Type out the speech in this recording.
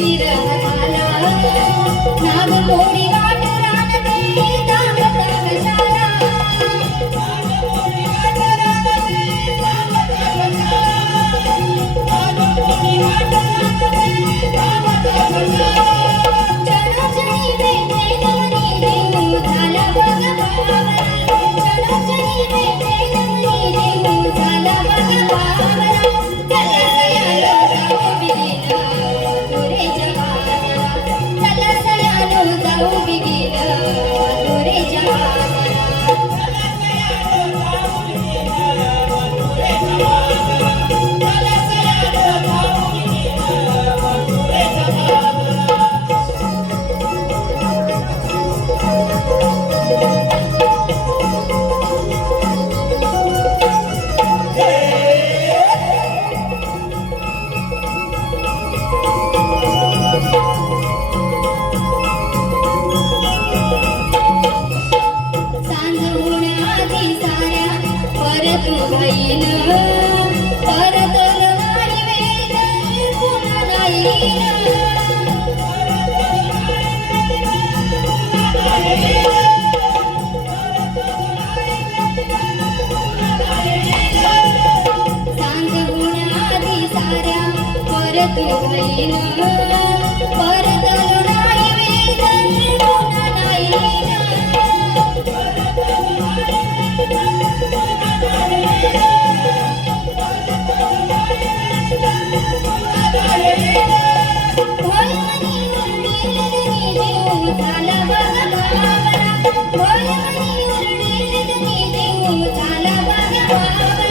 उशीर झाला नागमोडी वाट रानते दामता कशाला नागमोडी वाट रानते दामता कशाला नागमोडी वाट रानते दामता कशाला चणचणी वेते नमनी देऊ झाला बघ बावरा चणचणी वेते नमनी देऊ झाला बघ बावरा चला सयालो जाऊ बिगिन तुरे जवाना चला सयालो जाऊ बिगिन तुरे जवाना चला सयालो जाऊ बिगिन तुरे जवाना चला सयालो जाऊ बिगिन तुरे सांजून आधी साऱ्या परत होईन परत नाही वेळ पुन्हा नाही सांजून आधी साऱ्या परत होईन परत नाही वेळ पुन्हा नाही झाला बघ बावरा झाला बघ बावरा